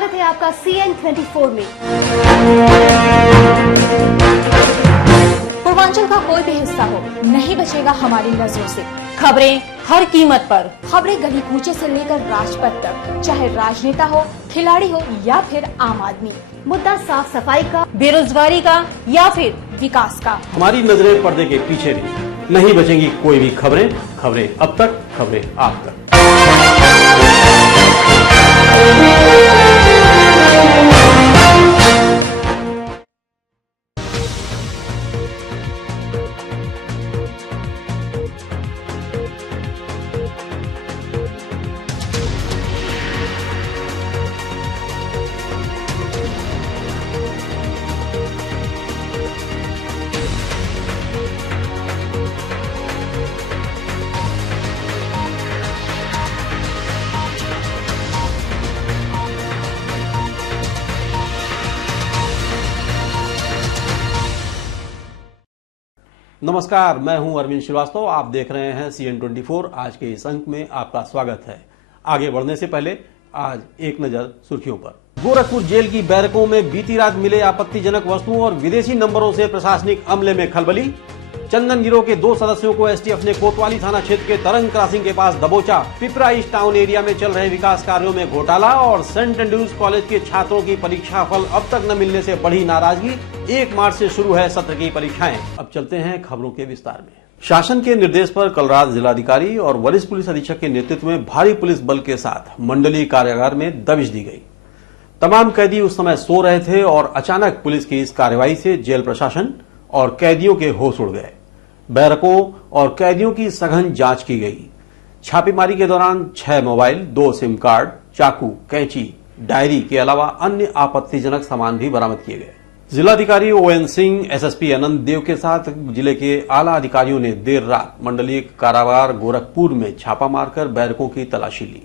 स्वागत है आपका CN24 में। पूर्वांचल का कोई भी हिस्सा हो नहीं बचेगा हमारी नजरों से। खबरें हर कीमत पर, खबरें गली कूचे से लेकर राजपथ तक, चाहे राजनेता हो, खिलाड़ी हो या फिर आम आदमी। मुद्दा साफ सफाई का, बेरोजगारी का या फिर विकास का। हमारी नजरें पर्दे के पीछे नहीं बचेंगी कोई भी खबरें अब तक, खबरें आप तक। नमस्कार, मैं हूं अरविंद श्रीवास्तव। आप देख रहे हैं CN24। आज के इस अंक में आपका स्वागत है। आगे बढ़ने से पहले आज एक नजर सुर्खियों पर। गोरखपुर जेल की बैरकों में बीती रात मिले आपत्तिजनक वस्तुओं और विदेशी नंबरों से प्रशासनिक अमले में खलबली। चंदन गिरोह के 2 सदस्यों को STF ने कोतवाली थाना क्षेत्र के तरंग क्रॉसिंग के पास दबोचा। पिपरा ईस्ट टाउन एरिया में चल रहे विकास कार्यों में घोटाला और सेंट एंड्रूज कॉलेज के छात्रों की परीक्षा फल अब तक न मिलने से बढ़ी नाराजगी। 1 मार्च से शुरू है सत्र की परीक्षाएं। अब चलते हैं खबरों के विस्तार में। शासन के निर्देश पर कल रात जिलाधिकारी और वरिष्ठ पुलिस अधीक्षक के नेतृत्व में भारी पुलिस बल के साथ मंडलीय कारागार में दबिश दी गई। तमाम कैदी उस समय सो रहे थे और अचानक पुलिस की इस कार्रवाई से जेल प्रशासन और कैदियों के होश उड़ गए। बैरकों और कैदियों की सघन जांच की गई। छापेमारी के दौरान 6 मोबाइल, 2 सिम कार्ड, चाकू, कैंची, डायरी के अलावा अन्य आपत्तिजनक सामान भी बरामद किए गए। जिलाधिकारी ON सिंह, SSP अनंत देव के साथ जिले के आला अधिकारियों ने देर रात मंडलीय कारागार गोरखपुर में छापा मारकर बैरकों की तलाशी ली।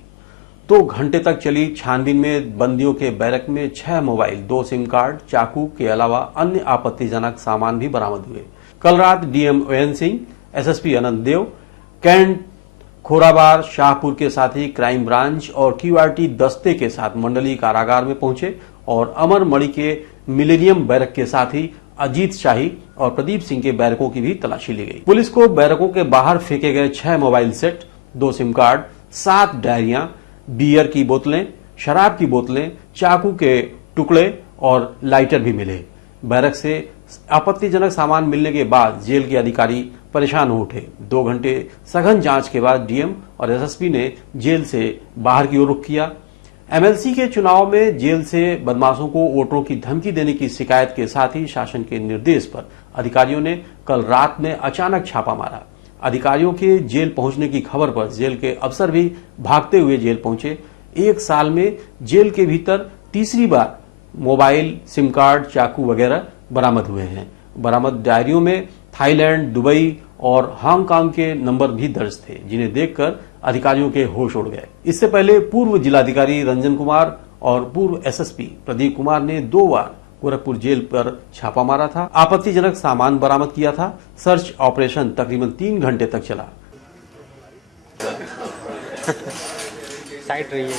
2 घंटे तक चली छानबीन में बंदियों के बैरक में 6 मोबाइल, 2 सिम कार्ड, चाकू के अलावा अन्य आपत्तिजनक सामान भी बरामद हुए। कल रात DM ON Singh, SSP Anant Dev, Cantt, Khorabar, Shahpur के साथ ही क्राइम ब्रांच और QRT दस्ते के साथ मंडलीय कारागार में पहुंचे और अमर मणि के मिलेनियम बैरक के साथ ही अजीत शाही और प्रदीप सिंह के बैरकों की भी तलाशी ली गई। पुलिस को बैरकों के बाहर फेंके गए 6 मोबाइल सेट, 2 सिम कार्ड, 7 डायरियां, बियर की बोतलें, शराब की बोतलें, चाकू के टुकड़े और लाइटर भी मिले। बैरक से आपत्तिजनक सामान मिलने के बाद जेल के अधिकारी परेशान हो उठे। 2 घंटे सघन जांच के बाद DM और SSP ने जेल से बाहर की ओर रुख किया। MLC के चुनाव में जेल से बदमाशों को वोटरों की धमकी देने की शिकायत के साथ ही शासन के निर्देश पर अधिकारियों ने कल रात में अचानक छापा मारा। अधिकारियों के जेल पहुंचने की खबर पर जेल के अफसर भी भागते हुए जेल पहुंचे। 1 साल में जेल के भीतर तीसरी बार मोबाइल, सिम कार्ड, चाकू वगैरह बरामद हुए हैं। बरामद डायरियों में थाईलैंड, दुबई और हांगकांग के नंबर भी दर्ज थे, जिन्हें देखकर अधिकारियों के होश उड़ गए। इससे पहले पूर्व जिलाधिकारी रंजन कुमार और पूर्व SSP प्रदीप कुमार ने 2 बार गोरखपुर जेल पर छापा मारा था, आपत्तिजनक सामान बरामद किया था। सर्च ऑपरेशन तकरीबन 3 घंटे तक चला। साइड रहिए।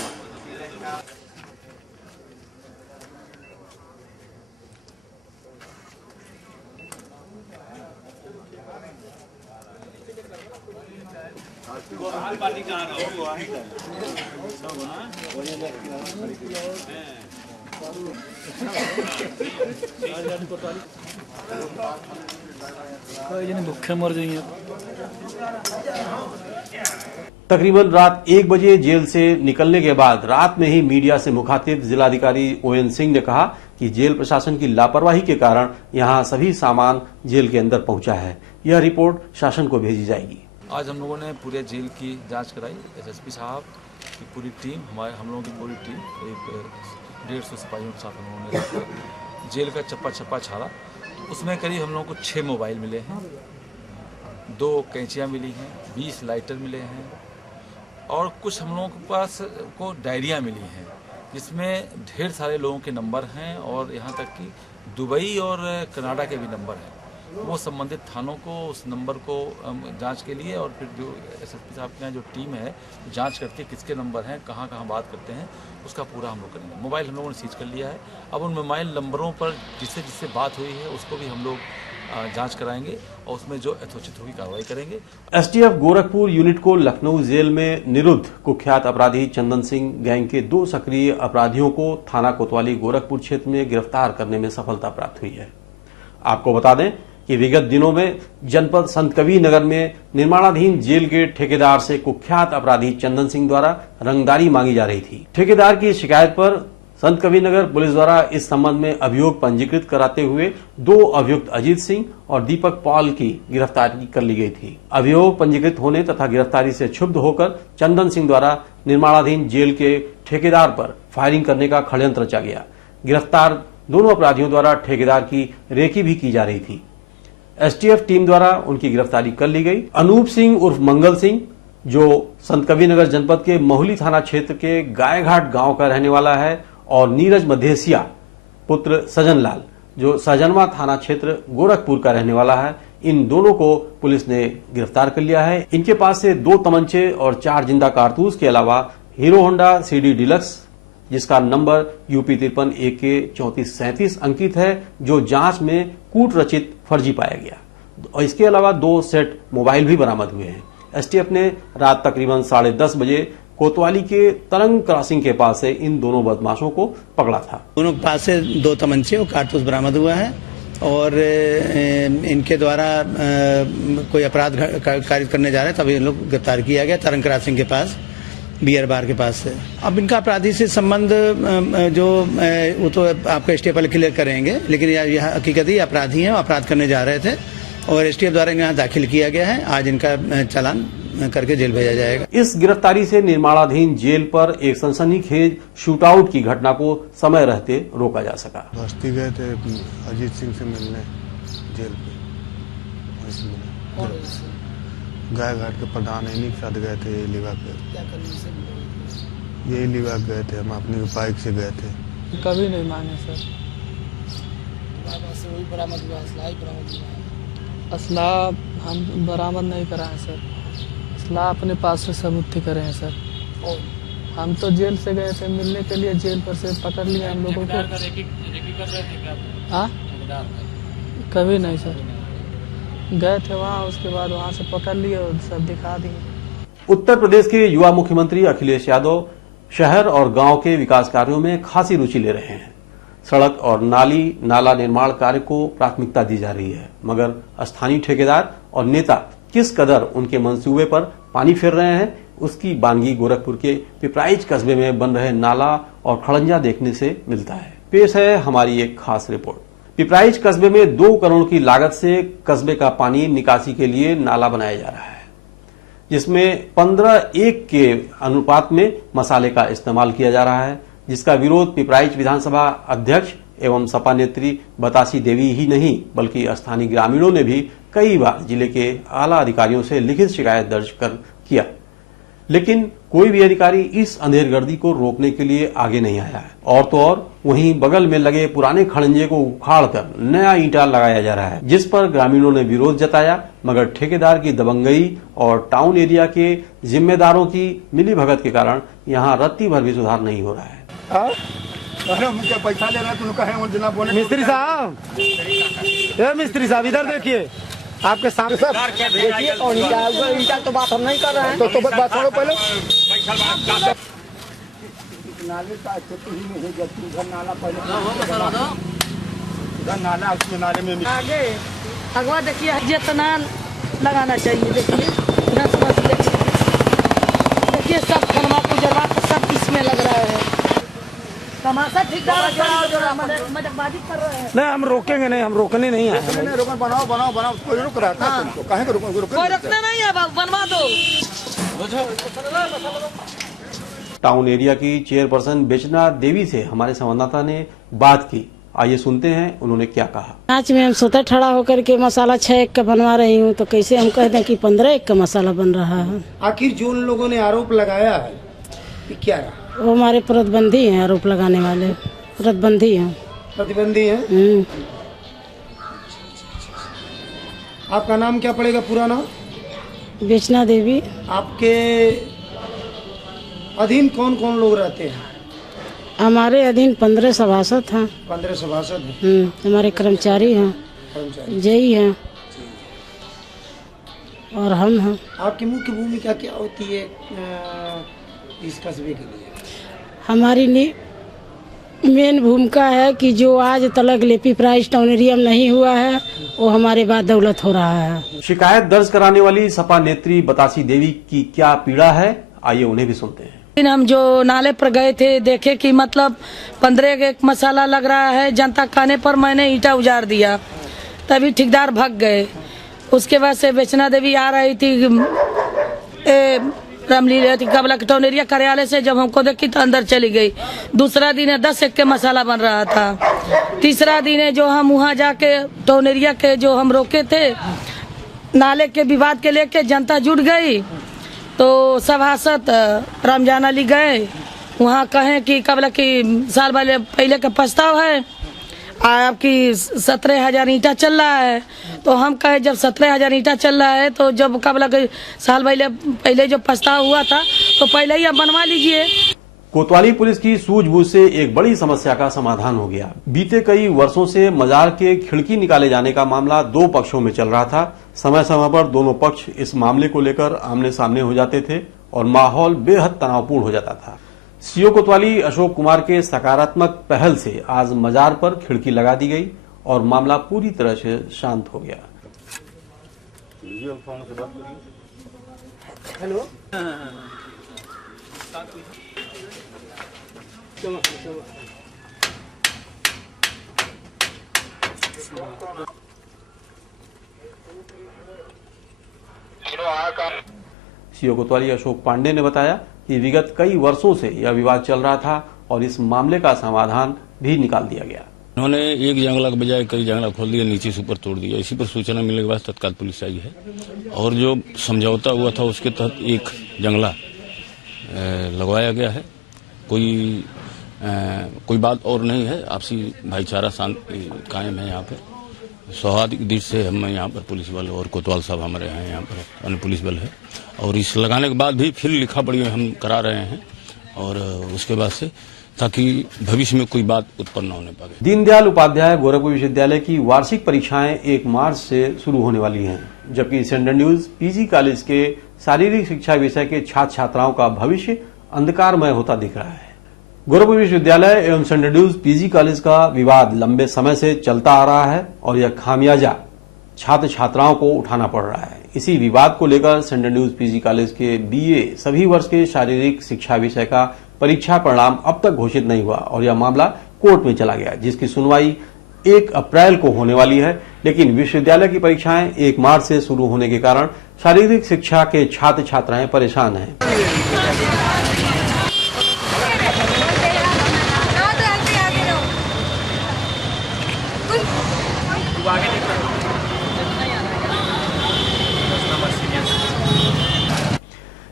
भूखे मर जाएंगे। तकरीबन रात 1 बजे जेल से निकलने के बाद रात में ही मीडिया से मुखातिब जिलाधिकारी ON सिंह ने कहा कि जेल प्रशासन की लापरवाही के कारण यहां सभी सामान जेल के अंदर पहुंचा है। यह रिपोर्ट शासन को भेजी जाएगी। आज हम लोगों ने पूरे जेल की जांच कराई। SSP साहब की पूरी टीम, हम लोगों की पूरी टीम, एक 150 सिपाहियों के साथ हम लोगों ने जेल का चप्पा छाड़ा। उसमें करीब हम लोगों को 6 मोबाइल मिले हैं, 2 कैंचियाँ मिली हैं, 20 लाइटर मिले हैं और कुछ हम लोगों के पास को डायरियाँ मिली हैं, जिसमें ढेर सारे लोगों के नंबर हैं और यहाँ तक कि दुबई और कनाडा के भी नंबर हैं। वो संबंधित थानों को उस नंबर को जांच के लिए, और फिर जो एसएसपी साहब के यहाँ जो टीम है जांच करती है किसके नंबर हैं, कहाँ कहाँ बात करते हैं, उसका पूरा हम लोग करेंगे। मोबाइल हम लोगों ने सीज कर लिया है। अब उन मोबाइल नंबरों पर जिससे बात हुई है उसको भी हम लोग जांच कराएंगे और उसमें जो यथोचित होगी कार्रवाई करेंगे। एसटीएफ गोरखपुर यूनिट को लखनऊ जेल में निरुद्ध कुख्यात अपराधी चंदन सिंह गैंग के 2 सक्रिय अपराधियों को थाना कोतवाली गोरखपुर क्षेत्र में गिरफ्तार करने में सफलता प्राप्त हुई है। आपको बता दें कि विगत दिनों में जनपद संतकबीर नगर में निर्माणाधीन जेल के ठेकेदार से कुख्यात अपराधी चंदन सिंह द्वारा रंगदारी मांगी जा रही थी। ठेकेदार की शिकायत पर संतकबीर नगर पुलिस द्वारा इस संबंध में अभियोग पंजीकृत कराते हुए 2 अभियुक्त अजीत सिंह और दीपक पॉल की गिरफ्तारी कर ली गई थी। अभियोग पंजीकृत होने तथा गिरफ्तारी से क्षुब्ध होकर चंदन सिंह द्वारा निर्माणाधीन जेल के ठेकेदार पर फायरिंग करने का षड्यंत्र रचा गया। गिरफ्तार दोनों अपराधियों द्वारा ठेकेदार की रेकी भी की जा रही थी। एसटीएफ टीम द्वारा उनकी गिरफ्तारी कर ली गई। अनूप सिंह उर्फ मंगल सिंह, जो संतकबीर नगर जनपद के महुली थाना क्षेत्र के गायघाट गांव का रहने वाला है, और नीरज मधेसिया पुत्र सजन लाल, जो सहजनवा थाना क्षेत्र गोरखपुर का रहने वाला है, इन दोनों को पुलिस ने गिरफ्तार कर लिया है। इनके पास से 2 तमंचे और 4 जिंदा कारतूस के अलावा हीरो होंडा सीडी डिलक्स, जिसका नंबर यूपी 53 AK 3437 अंकित है, जो जांच में कूट रचित फर्जी पाया गया। और इसके अलावा 2 सेट मोबाइल भी बरामद हुए हैं। एसटीएफ ने रात तकरीबन 10:30 बजे कोतवाली के तरंग क्रॉसिंग के पास से इन दोनों बदमाशों को पकड़ा था। दोनों के पास से 2 तमंचे और कारतूस बरामद हुआ है और इनके द्वारा कोई अपराध कारित करने जा रहे हैं, तभी इन लोग गिरफ्तार किया गया तरंग क्रॉसिंग के पास, बियर बार के पास से। अब इनका अपराधी से संबंध जो वो तो आपको एसटीएफ वाले क्लियर करेंगे, लेकिन यह हकीकत ही अपराधी हैं, अपराध करने जा रहे थे और एसटीएफ द्वारा यहाँ दाखिल किया गया है। आज इनका चालान करके जेल भेजा जाएगा। इस गिरफ्तारी से निर्माणाधीन जेल पर एक सनसनीखेज शूटआउट की घटना को समय रहते रोका जा सका। बस्ती गए थे अजीत सिंह से मिलने जेल पे, गायघाट के प्रधान इन्हीं के साथ गए थे। यही लिवा गए थे, हम अपनी बाइक से गए थे। कभी नहीं मांगे सर। असला हम बरामद नहीं कराए सर, असला अपने पास से सबूत करे हैं सर। हम तो जेल से गए थे मिलने के लिए, जेल पर से पकड़ लिया हम लोगों को। हाँ, कभी नहीं सर, गए थे वहाँ, उसके बाद वहाँ से पकड़ लिए और सब दिखा दिए। उत्तर प्रदेश के युवा मुख्यमंत्री अखिलेश यादव शहर और गांव के विकास कार्यों में खासी रुचि ले रहे हैं। सड़क और नाला निर्माण कार्य को प्राथमिकता दी जा रही है, मगर स्थानीय ठेकेदार और नेता किस कदर उनके मंसूबे पर पानी फेर रहे हैं, उसकी बानगी गोरखपुर के पिपराइच कस्बे में बन रहे नाला और खड़ंजा देखने से मिलता है। पेश है हमारी एक खास रिपोर्ट। पिपराइच कस्बे में 2 करोड़ की लागत से कस्बे का पानी निकासी के लिए नाला बनाया जा रहा है, जिसमें 15:1 के अनुपात में मसाले का इस्तेमाल किया जा रहा है, जिसका विरोध पिपराइच विधानसभा अध्यक्ष एवं सपा नेत्री बतासी देवी ही नहीं बल्कि स्थानीय ग्रामीणों ने भी कई बार जिले के आला अधिकारियों से लिखित शिकायत दर्ज कर किया, लेकिन कोई भी अधिकारी इस अंधेरगर्दी को रोकने के लिए आगे नहीं आया है। और तो और वहीं बगल में लगे पुराने खड़ंजे को उखाड़कर नया ईंटा लगाया जा रहा है, जिस पर ग्रामीणों ने विरोध जताया, मगर ठेकेदार की दबंगई और टाउन एरिया के जिम्मेदारों की मिलीभगत के कारण यहाँ रत्ती भर भी सुधार नहीं हो रहा है। मुझे पैसा लेना है मिस्त्री साहब, मिस्त्री साहब इधर देखिए, आपके सामने सब देखिए कौन ईटा तो बात हम नहीं कर रहे हैं, तो बात छोड़ो पहले। नाले का स्थिति ही नहीं है, जब उधर नाला पहले उधर नाला, उसमें नाले में आगे अगवा देखिए जितना लगाना चाहिए। देखिए सब खनवा को जलवा सब इसमें लग रहा है। तमाशा ठेकेदार मजाकबाजी कर रहे हैं। नहीं, हम रोकेंगे नहीं, हम रोकने नहीं आए हैं। बनाओ कोई रुक रहा था, कहीं को कोई रुकना नहीं है, बनवा दो। टाउन एरिया की चेयरपर्सन बेचना देवी से हमारे संवाददाता ने बात की। आइए सुनते हैं उन्होंने क्या कहा। आज में हम स्वतः खड़ा होकर के मसाला 6 का बनवा रही हूँ, तो कैसे हम कह दें कि 15 का मसाला बन रहा है। आखिर जो उन लोगों ने आरोप लगाया है क्या रहा? वो हमारे प्रतिबंधी हैं, आरोप लगाने वाले प्रतिबंधी हैं। आपका नाम क्या पड़ेगा, पूरा नाम? बेचना देवी। आपके अधीन कौन कौन लोग रहते हैं? हमारे अधीन 15 सभासद हैं। 15 सभासद हैं। हमारे कर्मचारी हैं, जई हैं और हम हैं। आपकी मुख्य भूमिका क्या होती है इस कस्बे के लिए? हमारी मेन भूमिका है कि जो आज तलक लेपी प्राइस टाउन एरिया में नहीं हुआ है वो हमारे बाद दौलत हो रहा है। शिकायत दर्ज कराने वाली सपा नेत्री बतासी देवी की क्या पीड़ा है, आइए उन्हें भी सुनते हैं। हम जो नाले पर गए थे, देखे कि मतलब 15 एक मसाला लग रहा है, जनता कहने पर मैंने ईंटा उजाड़ दिया, तभी ठेकेदार भाग गए। उसके बाद से बेचना देवी आ रही थी रामलीला कबला टाउन एरिया कार्यालय से, जब हमको देखी तो अंदर चली गई। दूसरा दिन है 10 एक के मसाला बन रहा था। तीसरा दिन है जो हम वहाँ जाके टाउन एरिया के जो हम रोके थे नाले के विवाद के लेके, जनता जुट गई तो सभासद रमजान अली गए वहाँ, कहें कि कबला की साल वाले पहले का प्रस्ताव है, आपकी 17,000 ईंटा चल रहा है। तो हम कहे जब 17,000 ईंटा चल रहा है तो जब कबला के साल पहले जो प्रस्ताव हुआ था तो पहले ही आप बनवा लीजिए। कोतवाली पुलिस की सूझबूझ से एक बड़ी समस्या का समाधान हो गया। बीते कई वर्षों से मजार के खिड़की निकाले जाने का मामला दो पक्षों में चल रहा था। समय समय पर दोनों पक्ष इस मामले को लेकर आमने सामने हो जाते थे और माहौल बेहद तनावपूर्ण हो जाता था। सीओ कोतवाली अशोक कुमार के सकारात्मक पहल से आज मजार पर खिड़की लगा दी गई और मामला पूरी तरह से शांत हो गया। हेलो, सीओ कोतवाली अशोक पांडे ने बताया कि विगत कई वर्षों से यह विवाद चल रहा था और इस मामले का समाधान भी निकाल दिया गया। उन्होंने एक जंगला के बजाय कई जंगला खोल दिया, नीचे से ऊपर तोड़ दिया। इसी पर सूचना मिलने के बाद तत्काल पुलिस आई है और जो समझौता हुआ था उसके तहत एक जंगला लगवाया गया है। कोई बात और नहीं है, आपसी भाईचारा शांति कायम है। यहाँ पर सौहार्द दृष्टि से हम यहाँ पर पुलिस बल और कोतवाल साहब हमारे यहाँ पर अन्य पुलिस बल है और इस लगाने के बाद भी फिर लिखा पढ़ी हम करा रहे हैं और उसके बाद से ताकि भविष्य में कोई बात उत्पन्न न होने पाए। दीनदयाल उपाध्याय गोरखपुर विश्वविद्यालय की वार्षिक परीक्षाएं 1 मार्च से शुरू होने वाली हैं, जबकि सेंट्रल न्यूज पीजी कॉलेज के शारीरिक शिक्षा विषय के छात्र छात्राओं का भविष्य अंधकारमय होता दिख रहा है। गोरखपुर विश्वविद्यालय एवं सेंट्रल न्यूज पीजी कॉलेज का विवाद लंबे समय से चलता आ रहा है और यह खामियाजा छात्र छात्राओं को उठाना पड़ रहा है। इसी विवाद को लेकर सेंट्रल न्यूज पीजी कॉलेज के बीए सभी वर्ष के शारीरिक शिक्षा विषय का परीक्षा परिणाम अब तक घोषित नहीं हुआ और यह मामला कोर्ट में चला गया, जिसकी सुनवाई 1 अप्रैल को होने वाली है। लेकिन विश्वविद्यालय की परीक्षाएं 1 मार्च से शुरू होने के कारण शारीरिक शिक्षा के छात्र छात्राएं परेशान हैं।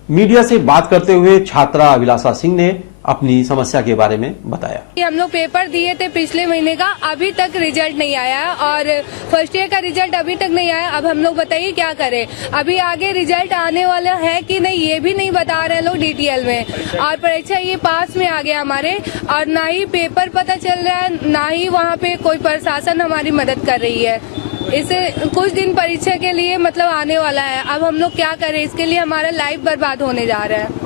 मीडिया से बात करते हुए छात्रा अभिलाषा सिंह ने अपनी समस्या के बारे में बताया। हम लोग पेपर दिए थे पिछले महीने का, अभी तक रिजल्ट नहीं आया और फर्स्ट ईयर का रिजल्ट अभी तक नहीं आया। अब हम लोग बताइए क्या करें, अभी आगे रिजल्ट आने वाला है कि नहीं ये भी नहीं बता रहे लोग डीटीएल में। और परीक्षा ये पास में आ गया हमारे और ना ही पेपर पता चल रहा है, ना ही वहाँ पे कोई प्रशासन हमारी मदद कर रही है। इसे कुछ दिन परीक्षा के लिए मतलब आने वाला है, अब हम लोग क्या करें, इसके लिए हमारा लाइफ बर्बाद होने जा रहा है।